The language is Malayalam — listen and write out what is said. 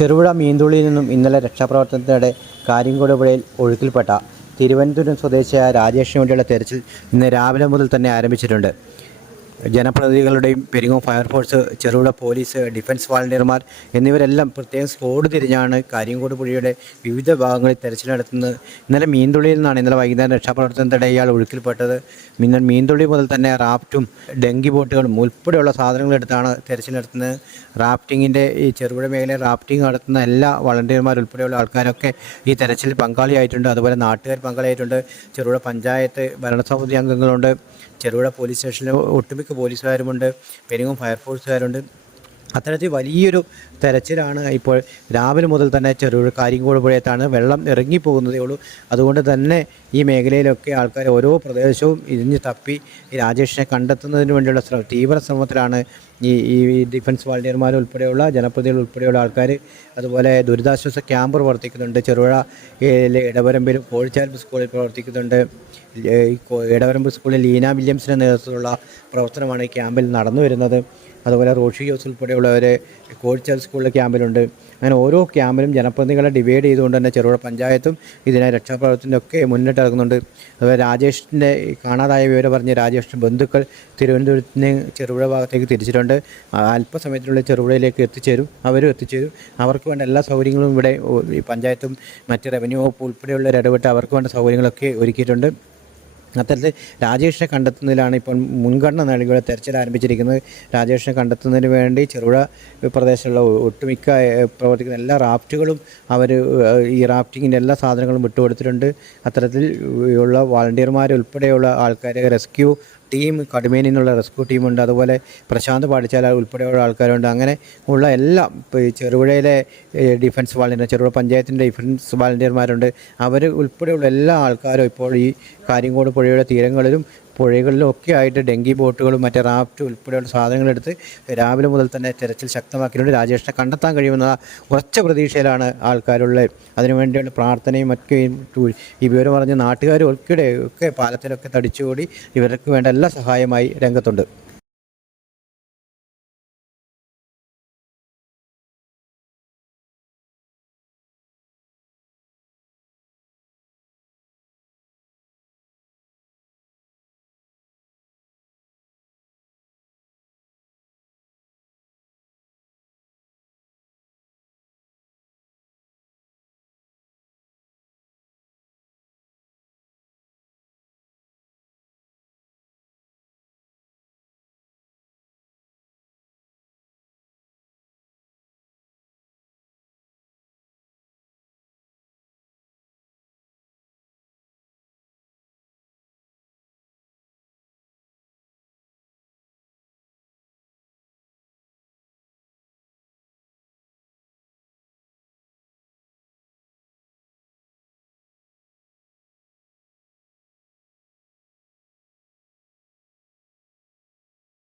ചെറുപുഴ മീന്തുള്ളിയിൽ നിന്നും ഇന്നലെ രക്ഷാപ്രവർത്തനത്തിനിടെ കാര്യംകോട് പുഴയിൽ ഒഴുക്കിൽപ്പെട്ട തിരുവനന്തപുരം സ്വദേശിയായ രാജേഷിന് വേണ്ടിയുള്ള തെരച്ചിൽ ഇന്ന് രാവിലെ മുതൽ തന്നെ ആരംഭിച്ചിട്ടുണ്ട്. ജനപ്രതിനിധികളുടെയും Peringome fire force, Cherupuzha police, defence വോളണ്ടിയർമാർ എന്നിവരെല്ലാം പ്രത്യേകം സ്ക്വാഡ് തിരിഞ്ഞാണ് കാര്യംകോട് പുഴയുടെ വിവിധ ഭാഗങ്ങളിൽ തെരച്ചിൽ നടത്തുന്നത്. ഇന്നലെ മീന്തുള്ളിയിൽ നിന്നാണ് ഇന്നലെ വൈകുന്നേരം രക്ഷാപ്രവർത്തനത്തിനിടെ ഇയാൾ ഒഴുക്കിൽപ്പെട്ടത്. മീന്തുള്ളി മുതൽ തന്നെ റാഫ്റ്റും ഡെങ്കി ബോട്ടുകളും ഉൾപ്പെടെയുള്ള സാധനങ്ങളെടുത്താണ് തെരച്ചിൽ നടത്തുന്നത്. റാഫ്റ്റിങ്ങിൻ്റെ ഈ ചെറുപുഴ മേഖലയിൽ റാഫ്റ്റിംഗ് നടത്തുന്ന എല്ലാ വളണ്ടിയർമാർ ഉൾപ്പെടെയുള്ള ആൾക്കാരൊക്കെ ഈ തെരച്ചിൽ പങ്കാളിയായിട്ടുണ്ട്. അതുപോലെ നാട്ടുകാർ പങ്കാളിയായിട്ടുണ്ട്. ചെറുപുഴ പഞ്ചായത്ത് ഭരണസമിതി അംഗങ്ങളുണ്ട്. ചെറുപുഴ പോലീസ് സ്റ്റേഷനിൽ ഒട്ടുമിക്ക പോലീസുകാരുമുണ്ട്. പെരിങ്ങോം ഫയർഫോഴ്സുകാരുണ്ട്. അത്തരത്തിൽ വലിയൊരു തെരച്ചിലാണ് ഇപ്പോൾ രാവിലെ മുതൽ തന്നെ ചെറുപുഴ കാര്യംകോട് പുഴയത്താണ്. വെള്ളം ഇറങ്ങിപ്പോകുന്നതേ ഉള്ളൂ. അതുകൊണ്ട് തന്നെ ഈ മേഖലയിലൊക്കെ ആൾക്കാർ ഓരോ പ്രദേശവും ഇരിഞ്ഞ് തപ്പി ഈ രാജേഷിനെ കണ്ടെത്തുന്നതിന് വേണ്ടിയുള്ള തീവ്ര ശ്രമത്തിലാണ് ഈ ഡിഫൻസ് വോളണ്ടിയർമാർ ഉൾപ്പെടെയുള്ള ജനപ്രതിനിധികൾ ഉൾപ്പെടെയുള്ള ആൾക്കാർ. അതുപോലെ ദുരിതാശ്വാസ ക്യാമ്പ് പ്രവർത്തിക്കുന്നുണ്ട്. ചെറുപുഴ ഇടവരമ്പിലും കോഴിച്ചാൽ സ്കൂളിൽ പ്രവർത്തിക്കുന്നുണ്ട്. ഇടവരമ്പ് സ്കൂളിൽ ലീന വില്യംസിൻ്റെ നേതൃത്വത്തിലുള്ള പ്രവർത്തനമാണ് ഈ ക്യാമ്പിൽ നടന്നു വരുന്നത്. അതുപോലെ റോഷി ജോസ് ഉൾപ്പെടെയുള്ളവർ കോഴിച്ചാൽ സ്കൂളിലെ ക്യാമ്പിലുണ്ട്. അങ്ങനെ ഓരോ ക്യാമ്പിലും ജനപ്രതിനിധികളെ ഡിവൈഡ് ചെയ്തുകൊണ്ട് തന്നെ ചെറുപുഴ പഞ്ചായത്തും ഇതിനെ രക്ഷാപ്രവർത്തനത്തിനൊക്കെ മുന്നിട്ടിറങ്ങുന്നുണ്ട്. അതുപോലെ രാജേഷിൻ്റെ കാണാതായ വിവരം പറഞ്ഞ് രാജേഷിൻ്റെ ബന്ധുക്കൾ തിരുവനന്തപുരത്ത് നിന്ന് ചെറുപുഴ ഭാഗത്തേക്ക് തിരിച്ചിട്ടുണ്ട്. അല്പസമയത്തിനുള്ളിൽ ചെറുപുഴയിലേക്ക് അവരും എത്തിച്ചേരും. അവർക്ക് വേണ്ട എല്ലാ സൗകര്യങ്ങളും ഇവിടെ ഈ പഞ്ചായത്തും മറ്റ് റവന്യൂ വകുപ്പ് ഉൾപ്പെടെയുള്ളവർ ഇടപെട്ട് അവർക്ക് വേണ്ട സൗകര്യങ്ങളൊക്കെ ഒരുക്കിയിട്ടുണ്ട്. അത്തരത്തിൽ രാജേഷിനെ കണ്ടെത്തുന്നതിലാണ് ഇപ്പോൾ മുൻഗണന നൽകിയുള്ള തെരച്ചിൽ ആരംഭിച്ചിരിക്കുന്നത്. രാജേഷിനെ കണ്ടെത്തുന്നതിന് വേണ്ടി ചെറുപുഴ പ്രദേശത്തുള്ള ഒട്ടുമിക്ക പ്രവർത്തിക്കുന്ന എല്ലാ റാഫ്റ്റുകളും അവർ ഈ റാഫ്റ്റിങ്ങിൻ്റെ എല്ലാ സാധനങ്ങളും വിട്ടുകൊടുത്തിട്ടുണ്ട്. അത്തരത്തിൽ ഉള്ള വോളണ്ടിയർമാർ ഉൾപ്പെടെയുള്ള ആൾക്കാരെ റെസ്ക്യൂ ടീം, കടുമേനിൽ നിന്നുള്ള റെസ്ക്യൂ ടീമുണ്ട്. അതുപോലെ പ്രശാന്ത് പാടിച്ചാല ഉൾപ്പെടെയുള്ള ആൾക്കാരുണ്ട്. അങ്ങനെ ഉള്ള എല്ലാം ചെറുപുഴയിലെ ഡിഫൻസ് വോളണ്ടിയർ, ചെറുപുഴ പഞ്ചായത്തിൻ്റെ ഡിഫൻസ് വോളണ്ടിയർമാരുണ്ട്. അവർ ഉൾപ്പെടെയുള്ള എല്ലാ ആൾക്കാരും ഇപ്പോൾ ഈ കാര്യംകോട് പുഴയുടെ തീരങ്ങളിലും പുഴകളിലും ഒക്കെ ആയിട്ട് ഡെങ്കി ബോട്ടുകളും മറ്റേ റാഫ്റ്റ് ഉൾപ്പെടെയുള്ള സാധനങ്ങളെടുത്ത് രാവിലെ മുതൽ തന്നെ തെരച്ചിൽ ശക്തമാക്കിയിട്ടുണ്ട്. രാജേഷിനെ കണ്ടെത്താൻ കഴിയുമെന്ന ഉറച്ച പ്രതീക്ഷയിലാണ് ആൾക്കാരുള്ളത്. അതിനുവേണ്ടിയുള്ള പ്രാർത്ഥനയും ഒക്കെയും ഈ വിവരം പറഞ്ഞ നാട്ടുകാരും ഒക്കെ പാലത്തിലൊക്കെ തടിച്ചുകൂടി ഇവർക്ക് വേണ്ട എല്ലാ സഹായമായി രംഗത്തുണ്ട്.